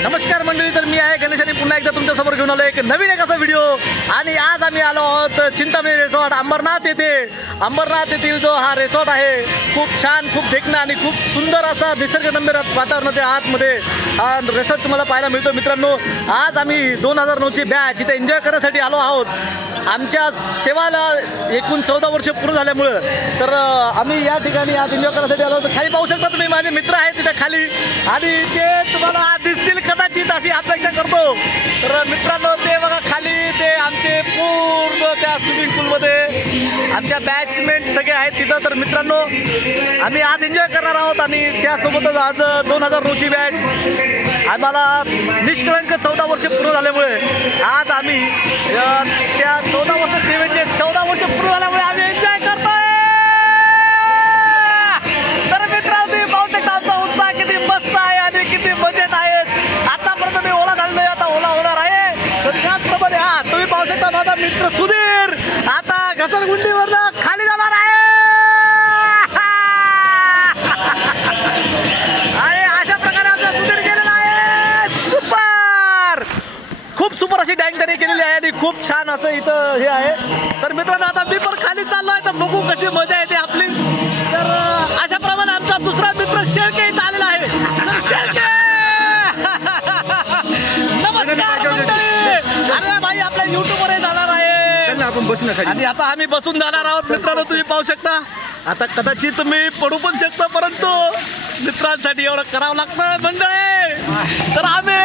नमस्कार मंडळी, तर मी आहे गणेश आणि पुन्हा एकदा तुमच्यासमोर घेऊन आलो एक नवीन असा व्हिडिओ. आणि आज आम्ही आलो आहोत चिंतामणी रिसॉर्ट अंबरनाथ येथे. अंबरनाथ येथील जो हा रिसॉर्ट आहे खूप छान, खूप देखणं आणि खूप सुंदर असा निसर्गरम्य वातावरणाच्या आतमध्ये हा रिसॉर्ट तुम्हाला पाहायला मिळतो. मित्रांनो, आज आम्ही 2009ची बॅच इथे एन्जॉय करण्यासाठी आलो आहोत. आमच्या सेवाला एकूण 14 वर्ष पूर्ण झाल्यामुळं तर आम्ही या ठिकाणी आज एन्जॉय करण्यासाठी आलो. खाली पाहू शकता तुम्ही, माझे मित्र आहेत तिथे खाली आणि ते तुम्हाला आज दिसतील कदाचित, अशी अपेक्षा करतो. तर मित्रांनो, ते बघा खाली ते आमचे पूर्ण त्या स्विमिंग पूलमध्ये आमच्या बॅचमेट सगळे आहेत तिथं. तर मित्रांनो, आम्ही आज एन्जॉय करणार आहोत आणि त्यासोबतच आज 2009ची बॅच आम्हाला निष्कळंक 14 वर्ष पूर्ण झाल्यामुळे आज आम्ही त्या 14 वर्ष सेवेचे 14 वर्ष पूर्ण झाल्यामुळे आम्ही एन्जॉय करतोय. तर मित्रांनो, तुम्ही पाहू शकता आमचा उत्साह किती मस्त आहे आणि किती मजेत आहेत. आतापर्यंत मी ओला झालेलो आहे, आता ओला होणार आहे. तर त्याचप्रमाणे तुम्ही पाहू शकता माझा मित्र सुधीर आता घसरगुंडीवरनं खाली जाणार आहे. आणि अशा प्रकारे आमचा सुधीर गेलेला आहे. सुपर, खूप सुपर अशी डॅन्क त्यांनी केलेली आहे आणि खूप छान असं इथं हे आहे. तर मित्रांनो, आता मी पण खाली चाललो आहे, तर बघू कशी मजा येते आपली. तर अशा प्रमाणे आमचा दुसरा मित्र शेळके इथं आलेला आहे. तर शेळके नमस्कार मंडळी. अरे भाई, आपल्या युट्यूबवर जाणार आहे आपण बसून आणि आता आम्ही बसून जाणार आहोत. मित्रांनो, तुम्ही पाहू शकता. आता कदाचित मी पडू पण शकतो, परंतु मित्रांसाठी एवढं करावं लागतं मंडळी. तर आम्ही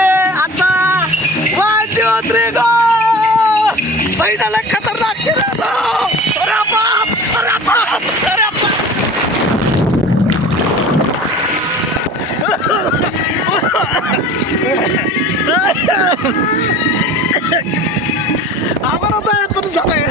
आता 1 2 3 गो महिन्याला खतरनाक शिरतो. अरे बाप, अरे बाप, अरे बाप. आम्हाला तर पण झालंय.